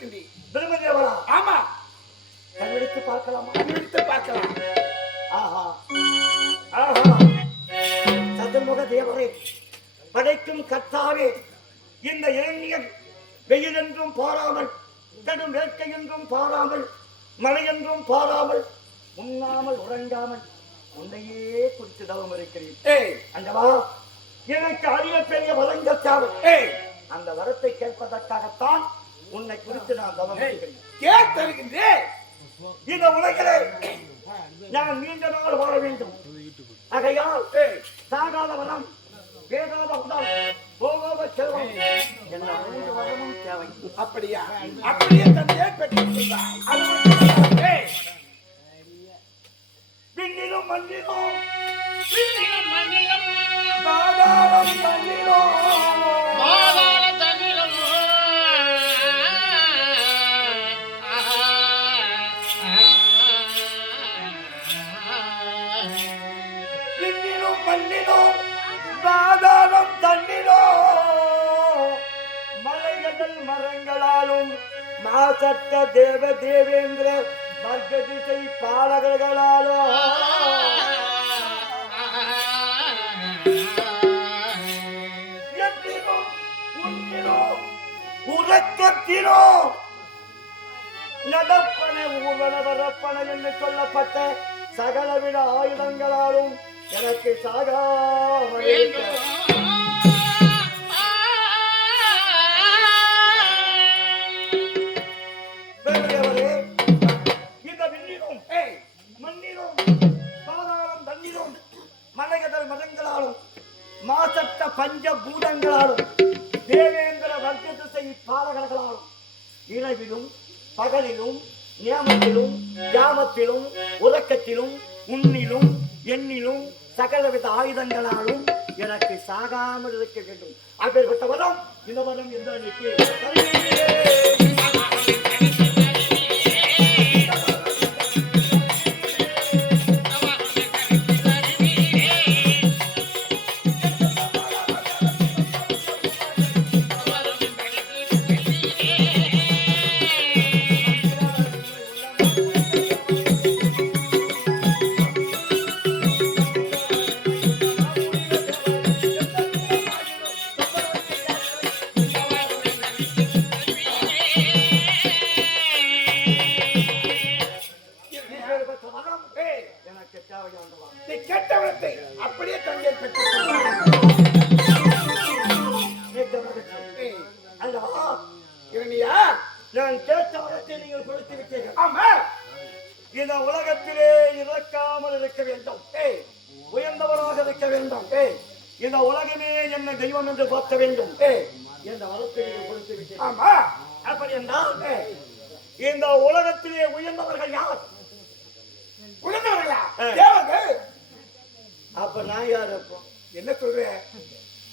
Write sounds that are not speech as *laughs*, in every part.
வந்திருக்கின்றேன் பிரம்மதேவனா? ஆமா. கண்ணெடுத்து பார்க்கலாமா? கண்டுபிடித்து பார்க்கலாம். ஆஹா. ஆஹா. சதுர்முக தேவரே படைக்கும் கர்த்தாவே இந்த இளைஞன் வெயில் என்றும் பாராமல் கடும் வேட்கை என்றும் பாராமல் மழை என்றும் பாராமல் உண்ணாமல் உறங்காமல் உன்னையே குறித்து தவம் இருக்கிறேன். ஏய். அந்தவா எனக்கு அரிய பெரிய வளங்கச்சாவை ஏய். அந்த வரத்தை கேட்பதற்காகத்தான் உன்னை குறித்து நான் தவம் ஏய் இருக்கிறேன் கேட் தருகின்றேன் இந்த உலகிலே நான் நீண்ட நாள் வாழ வேண்டும். ஆகையால் சாகாத வரம் வேகாத உடல் போகாத செல்வம் என்ன மூன்று வரமும் தேவை. அப்படியா? அப்படியே தந்தையே ஏய். விண்ணிலும் மண்ணிலும் விண்ணிலும் மண்ணிலும். பாதாளம் மண்ணிலும். தேவேந்திர வர்க்க திசை பாலகர்களாலும் உறக்கத்திலோ நடப்பன ஊர்வன வரப்பன என்று சொல்லப்பட்ட சகலவித ஆயுதங்களாலும் எனக்கு சாகாமல் மாசத்த பஞ்ச பூதங்களாலும் தேவேந்திர வர்க்க திசை பாலகர்களாலும் இரவிலும் பகலிலும் நியமத்திலும் தியாமத்திலும் உறக்கத்திலும் உன்னிலும் எண்ணிலும் சகலவித ஆயுதங்களாலும் எனக்கு சாகாமல் இருக்க வேண்டும். அப்பேற்பட்ட வரம் இந்த வரம் என்று எனக்கு நீ அப்படியே தந்தை பெற்றிருக்கிறாய் அல்லவா? இரணியா நான் கேட்ட வரத்தை நீங்கள் கொடுத்து விட்டீர்கள் ஆமா. இந்த உலகத்திலே இறக்காமல் இருக்க வேண்டும். ஏய் உயர்ந்தவராக இருக்க வேண்டும். ஏய் இந்த உலகமே என்ன தெய்வம் என்று பார்க்க வேண்டும். ஏய் என்ற வரத்தை நீங்கள் கொடுத்து விட்டீர்கள் ஆமா. அப்படி என்றால் இந்த உலகத்திலே உயர்ந்தவர்கள் யார் உணர்ந்தவர்களா ஏய். தேவர்கள் அப்ப நான் யார் அப்போ? என்ன சொல்ற?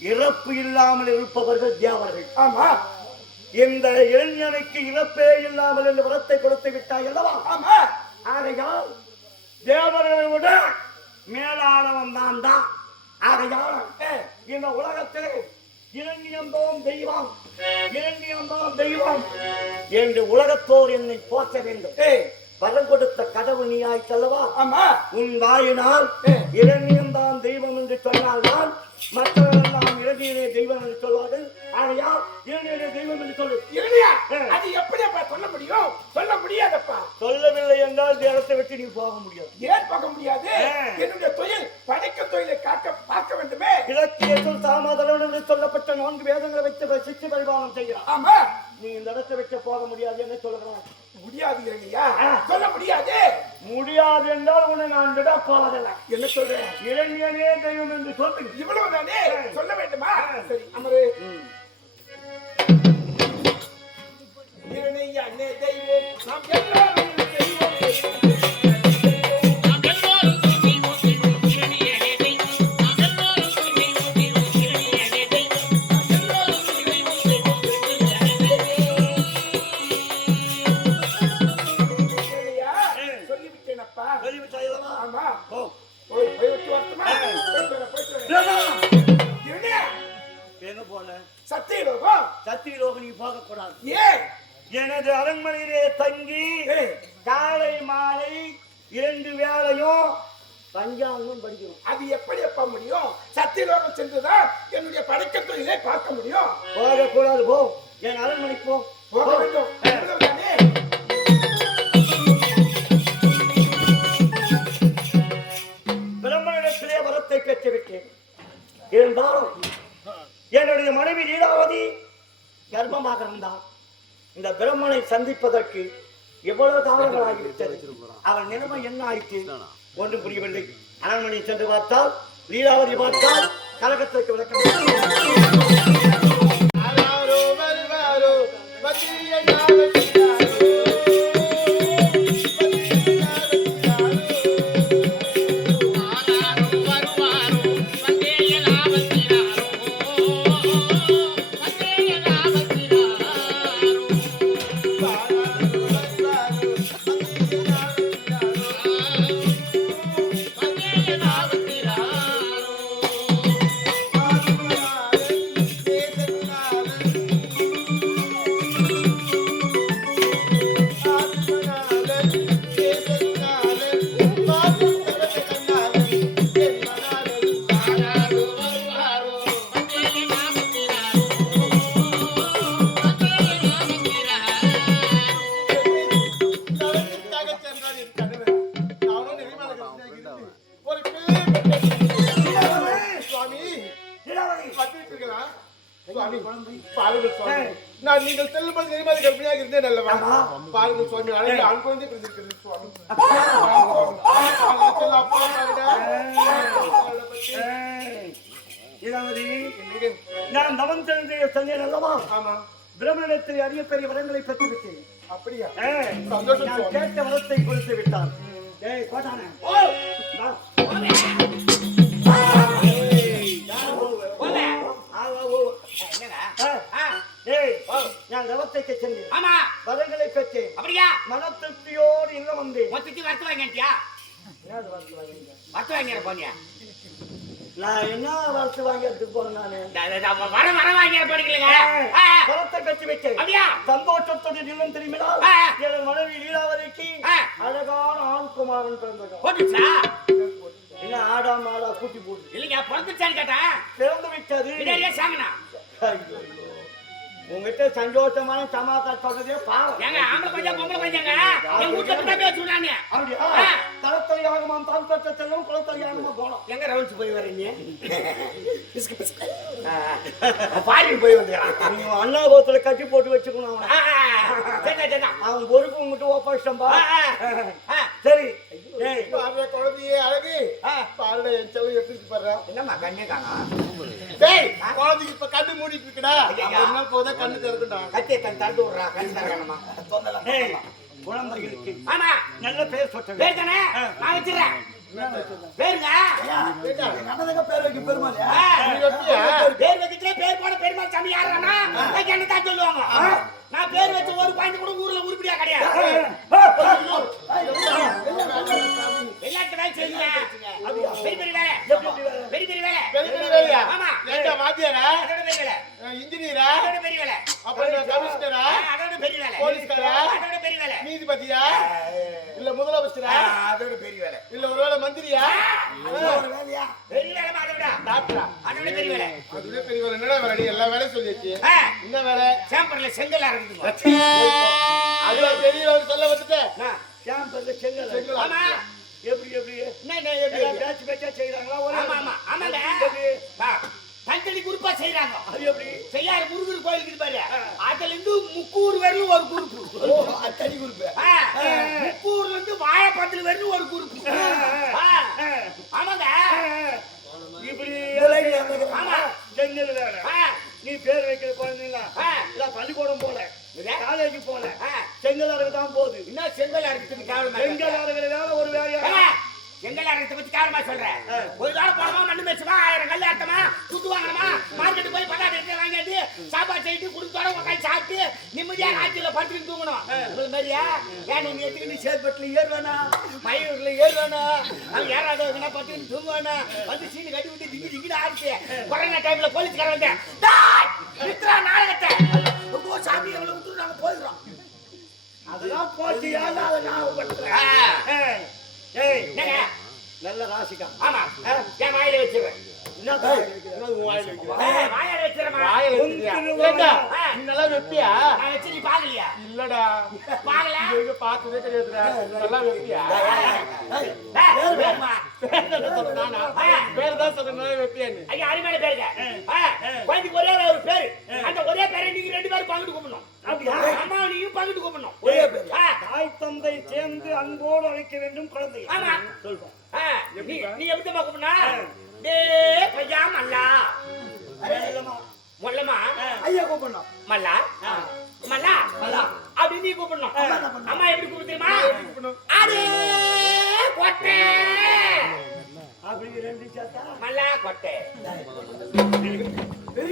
இறப்பு இல்லாமல் இருப்பவர்கள் தேவர்கள். ஆமா. இந்த இளைஞனுக்கு இறப்பே இல்லாமல் என்று வரத்தை கொடுத்து விட்டாய் அல்லவா? ஆமா. ஆகையால் தேவர்களை விட மேலானவன் தான் தான். ஆகையால் இந்த உலகத்திலே இரண்டியந்தோம் தெய்வம். இரண்டியந்தோம் தெய்வம். என்று உலகத்தோர் என்னை போற்ற வேண்டும். ஏய் வரம் கொடுத்த கடவுள் நீ ஆய்த்தல்லவா ஆமா. உன் வாயினால் இரண்டியம்தான் தெய்வம் என்று சொன்னால் தான் மற்றவரெல்லாம் இறுதியிலே தெய்வம் என்று சொல்வார்கள். ஆகையால் இரண்டியிலே தெய்வம் என்று சொல்லு. ஏய். அது எப்படிப்பா சொல்ல முடியும்? சொல்ல முடியாதப்பா. சொல்லவில்லை என்றால் இடத்தை விட்டு நீ போக முடியாது. ஏன் பார்க்க முடியாது. என்னுடைய தொழில் படைக்கும் தொழிலை காக்க பார்க்க வேண்டுமே. இலக்கியத்தில் சாமாதளவன் என்று சொல்லப்பட்ட நான்கு வேதங்களை வைத்து சிச்சு பரிபாலனம் செய்கிறான். ஆமா. நீ இந்த இடத்தை விட்டு போக முடியாது என்ன சொல்கிறான். முடியாது ஆ. சொல்ல முடியாது. முடியாது என்றால் உன்னை நான் விட போவதில்லை என்ன சொல்ற இளைஞனே தெய்வம் என்று சொல்லு. இவ்வளவு தானே சொல்ல வேண்டுமா? சரி அமரு. இரணியா அண்ணே தெய்வம் நாம் எல்லாரும் தெய்வம். அரண்மனைக்கு போ. போக போ. வேண்டும். ஆ. அதுதானே? பிரம்மனிடத்திலே வரத்தை பெற்றுவிட்டேன். இருந்தாலும் என்னுடைய மனைவி லீலாவதி கர்ப்பமாக இருந்தால் இந்த பிரம்மனை சந்திப்பதற்கு எவ்வளவு காலங்கள் ஆகிவிட்டது அவன் நிலைமை என்ன ஆயிற்று? ஒன்றும் புரியவில்லை. அரண்மனை சென்று பார்த்தால் லீலாவதி பார்த்தால் கலகத்திற்கு விளக்கம் நான் நீங்கள் செல்லும்போது நிர்மலை கர்ப்பிணியாக இருந்தேன் அல்லவா? பாருங்கள் சுவாமி அழகிய ஆண் குழந்தை பிறந்திருக்கிறது சுவாமி. பற்றி? நான் தவம் சென்ற சொன்னேன் அல்லவா? ஆமா. பிரம்மனிடத்தில் அரிய பெரிய வரங்களை பெற்றுவிட்டேன். அப்படியா? ஏய், சந்தோஷம் நான். கேட்ட வரத்தை கொடுத்து விட்டான் ஏய் கோட்டானே. மன திருப்தியோடு இல்ல வந்தேன் மொத்தத்தி வரத்து வாங்கிட்டியா என்னது வரத்து? வரத்து வாங்கிற போனியா? நான் என்ன வரத்து வாங்கிறதுக்கு போறேன் நானு? வர வர வாங்கிற போனீங்களா வரத்தை பெற்று வைத்தேன். அப்படியா? சந்தோஷத்தோடு இல்லம் தெரியுமா ஆ. என் மனைவி லீலாவதிக்கு. அழகான ஆண் குமாரன் போட்டுச்சா என்ன ஆடா மாடா கூட்டி போட்டு இல்லைங்க பிறந்துச்சான்னு கேட்டேன் பிறந்து விட்டது சாங்கண்ணா. உங்ககிட்ட சந்தோஷமான சமாதா சொல்றதே பாவம். ஏங்க ஆம்பளை பையன் பொம்பளை பையங்க என் வீட்டுல கிட்ட போய் சொன்னாங்க அப்படியா? ஆ. தளத்தல் யாகமாம் தான் பெற்ற செல்லும் போனோம் எங்க ரவுண்ட்ஸ் போய் வரீங்க *laughs* பாரிக்கு போய் வந்தியா நீங்க கட்டி போட்டு வச்சுக்கணும் அவனை. அவன் பொறுப்பு மட்டும் ஒப்படைச்சிட்டம்பா ஆ. சரி ஏய் பாருங்க குழந்தையே அழகு ஆ. எப்படி இருக்கு பாருங்க என்னம்மா கண்ணே காணா டேய் குழந்தைக்கு இப்ப கண்ணு மூடிட்டு இருக்குடா என்ன போதா கண்ணு திறக்குண்டா கத்தியை தன் தண்டு விடுறா கண்ணு தரணுமா ஏய் குழந்தை இருக்கு ஆமா நல்ல பேர் சொல்றது பேர் தானே நான் வச்சிடுறேன் பேருங்க பேர் வைக்க பெருமாள் ஆ. நீ வைப்பியா? பேர் வச்சுட்டு பேர் போட பெருமாள் சாமி யாருன்னா என்ன தான் சொல்லுவாங்க நான் பேர் வச்சு ஒரு பாயிண்ட் கூட ஊர்ல உருப்படியா கிடையாது சொல்ல வந்துட்ட? கேம்பஸ்ல செங்கல் செங்கல். ஆமா. எப்படி எப்படி? என்ன எப்படி பேச்சு பேச்சா செய்யறாங்களா ஒரு ஆமா ஆமா. ஆமாங்க எப்படி? ஆ, தனித்தனி குரூப்பா செய்யறாங்க அது எப்படி? செய்யாறு முருகர் கோயிலுக்கு பாரு. அதுல இருந்து முக்கூர் வரலும் ஒரு குரூப் தனி குரூப் முக்கூர்ல இருந்து வாழைப்பந்தல் வரலும் ஒரு குரூப் ஆமாங்க இப்படி ஆமா. செங்கல் வேற நீ பேர் வைக்கிற குழந்தைங்களா? பள்ளிக்கூடம் போல? காலேஜ் போல. செங்கல் அறகு தான் போகுது. என்ன செங்கல் அரைக்கிறதுக்கு கேவலமா செங்கல் அறகுற வேலை ஒரு வேலையா? செங்கல் அரைக்கிறத பத்தி கேவலமா சொல்றேன் ஒரு காலம் போனோமா மண்ணு மேய்ச்சுமா ஆயிரம் கல் ஏத்தமா சுத்து வாங்கணுமா? மார்க்கெட்டு போய் பட்டாட்டு எடுத்து வாங்கிட்டு சாப்பாடு செய்யிட்டு குடும்பத்தோட உட்காந்து சாப்பிட்டு நிம்மதியா காய்ச்சல படுத்துட்டு தூங்கணும். உங்களுக்கு மாதிரியா? ஏன் நீங்க எதுக்கு நீ சேர்பட்டுல ஏறுவானா? மயூர்ல ஏறுவானா? அவன் ஏறாதவங்கன்னா பத்துக்கு தூங்குவானா? வந்து சீனு கட்டி விட்டு திங்கி திங்கிட்டு ஆடிச்சு கொரோனா டைம்ல போலீஸ்காரன் வந்து "டேய், நித்ரா நாடகத்தை அதெல்லாம் ஏன் அதை ஞாபகப்படுத்துறேன் நல்ல ராசிக்கா. ஆமா. என் வாயில வச்சிருவேன் என்ன தாய்? என்னது உன் வாயில வைக்கிற? வாயில வச்சிருமா? வாயில வச்சிருக்கியா? ஏண்டா, நீ நல்லா வைப்பியா? நான் வச்சு நீ பாக்கலையா இல்லடா. பார்த்ததே கிடையாதுடா. நல்லா வைப்பியா? பேர் தானே நல்லா வைப்பியான்னு. ஐயா அருமையான பேருங்க. குழந்தைக்கு ஒரே ஒரு பேரு. அந்த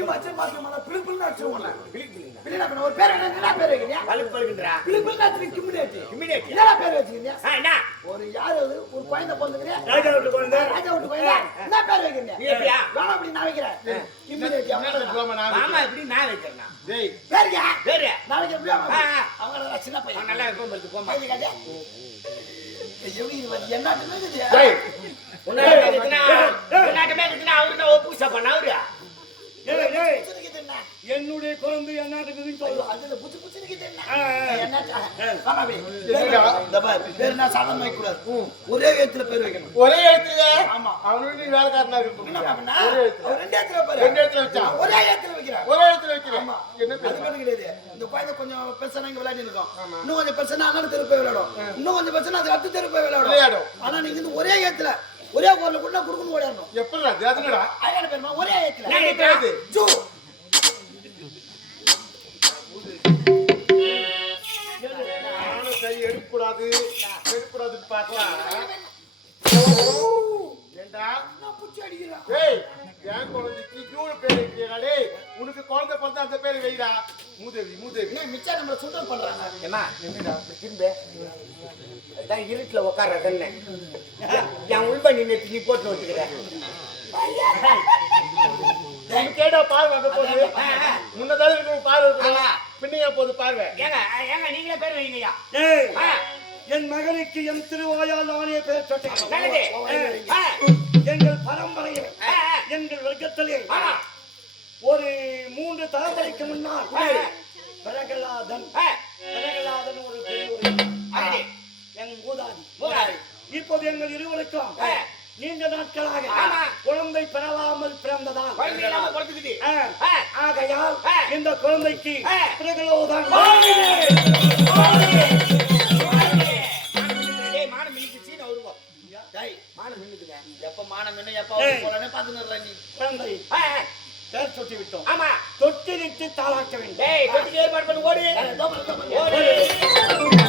மச்சம் பார்த்து மன பிளிப்பிள் வச்சிருவோம்ல பிள்ளைனா பண்ண ஒரு பேர் என்ன என்ன பேர் வைக்கிறீங்க? பழுப்பு பழுக்குன்றா பிளிப்பிள் நாச்சு கிம்மிடேட்டி இமிடியேட் என்ன பேர் வச்சிருக்கீங்க ஆ என்ன? ஒரு யாரு? ஒரு குழந்தை பிறந்துக்கிறீங்க ராஜா விட்டு குழந்தை. ராஜா விட்டு குழந்தை. என்ன பேர் வைக்கிறீங்க? வேணாம் அப்படி நான் வைக்கிறேன். என்னடா அவங்க இவ்வளவு நான் வைக்கிறேன்? நான் வைக்கிறேன் டேய், பேருங்க வேறு நான் வைக்கிற பிள்ளை ஆ, ஆ. அவங்க சின்ன பையன். நல்லா இருக்கும் பழுத்து போமா இருக்குதுன்னா அவரு தான் ஒப்புசா பண்ண அவரு ஏய், ஏய், புடிச்சிருக்குது என்ன என்னுடைய குழந்தை என்ன? ஒரே எழுத்துல பேர் வைக்கணும். ஒரே இடத்துல ஆமா. அவனுக்கு நீ வேலைக்காரனா இருக்க என்ன முடியாது. பண்ணா ஒரே இடத்துல. ரெண்டு இடத்துல பேரு. ரெண்டு இடத்துல வச்சா? ஒரே இடத்துல வைக்கிறார் ஒரே இடத்துல வைக்கிறேன். ஆமா. என்ன கிடையாது. இந்த குழந்தை கொஞ்சம் பெருசானா இங்க விளையாடி இருக்கும். இன்னும் கொஞ்சம் பெருசானா அண்ணன் தெரு போய் விளையாடும். இன்னும் கொஞ்சம் பெருசானா அது அடுத்த தெரு போய் விளையாடும். விளையாடும். ஆனா நீங்க வந்து ஒரே இடத்துல, ஒரே ஊர்ல கூட குடுக்கணும் ஓடிடணும். எப்படிடா அது அதுனடா அழகான பேருமா, ஒரே கேக்குது? ஜூ. கை எடுக்கக்கூடாது எடுக்கக்கூடாதுன்னு பார்த்தா ஏண்டா பூச்சி அடிக்கிறேன். ஏய் என் குழந்தைக்கு ஜூடு பேர் வைக்கிறா டேய் உனக்கு குழந்தை பிறந்தா அந்த பேர் வைடா மூதேவி மூதேவி. என்ன மிச்சம் நம்மள சுத்தம் பண்றாங்க. ஏமா திரும்ப அதான் இருட்டுல உட்கார்றதுன்னு என் உள்ப நீ நேத்து நீ போட்டு வச்சுக்கிற. கேட்டா பார்வை அங்க போகுது. முன்னதாக இருக்கும் பார்வை. பின்னையா போகுது பார்வை. ஏங்க ஏங்க நீங்களே பேர் வைங்கய்யா. என் மகனுக்கு என் திருவாயால் நானே பேர் சொட்டேன் எங்கள் பரம்பரையில். எங்கள் வர்க்கத்திலே. ஒரு மூன்று தலைமுறைக்கு முன்னால். பிரகலாதன் பிரகலாதன் ஒரு அடடே. என் மூதாதி. இப்போது எங்கள் இருவருக்கும். நீண்ட நாட்களாக. குழந்தை பெறலாமல் பிறந்ததால். ஆகையால். இந்த குழந்தைக்கு. பிரகலோதன்! மானம் மின்னுதுங்க. எப்ப மானம் என்ன, எப்ப இருடா நீ. குழந்தை பேர் தொட்டி விட்டோம் ஆமா தொட்டி விட்டு தாளாக்க வேண்டும் ஏய் தொட்டிக்கு ஏற்பாடு பண்ணு ஓடி ஓடி